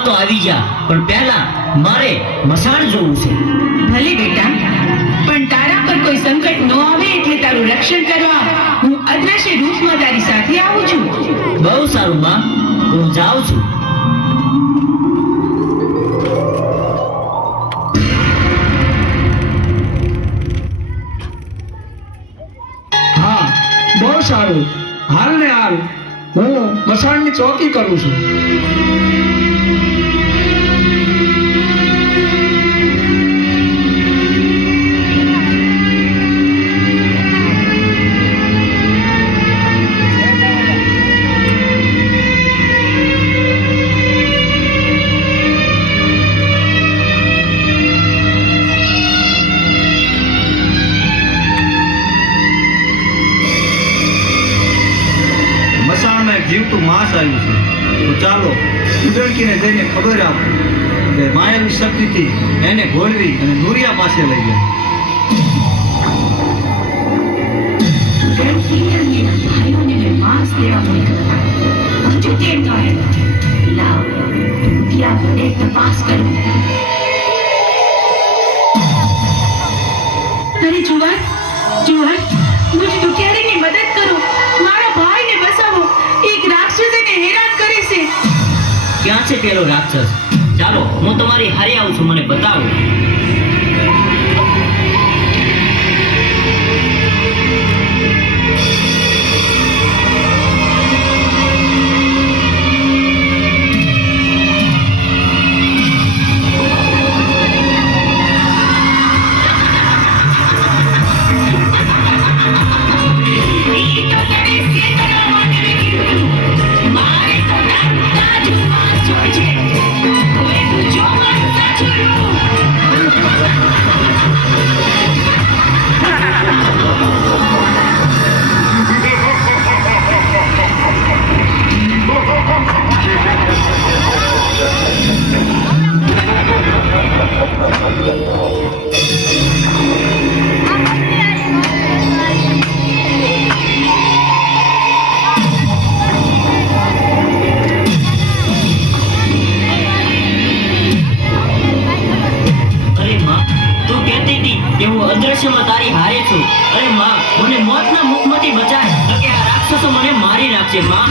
હોય તો આવી જા, પણ પહેલા મારે મસાણ જોવું છે. ભલે બેટા, પણ તારા પર કોઈ સંકટ ન આવે એટલે તારું રક્ષણ કરવા હું અદ્રશ્ય રૂપમાં તારી સાથે આવું છું. બહુ સારું માં, હું જાઉં છું. હા, બહુ સારું. હાલ ને હાલ હું મસાણની ચોકી કરું છું. જીવતું માંસ આવ્યું છે, તો ચાલો ઉદળકીને જઈને ખબર આપો કે માયાવી શક્તિથી એને ઘોળવી અને નુરિયા પાસે લઈ જાય. ભાઈઓને મેં માંસ દેવા મોકલ્યા. હજુ કેમ ન આવ્યો? લાવ, ત્યાં મને તપાસ કરું. અરે જુવાન, જુવાન, મુझे દુખિયારીની મદદ કરો. મારા ભાઈને બચાવો. એક રાક્ષસ એને હેરાન કરે છે. ક્યાં છે પેલો રાક્ષસ? ચાલો હું તમારી હારે આવું છું, મને બતાવો. અદ્રશ્યમાં તારી હારે છું. અરે માં, મને મોતના મુખમાંથી બચાય, કે આ રાક્ષસો મને મારી નાખશે માં.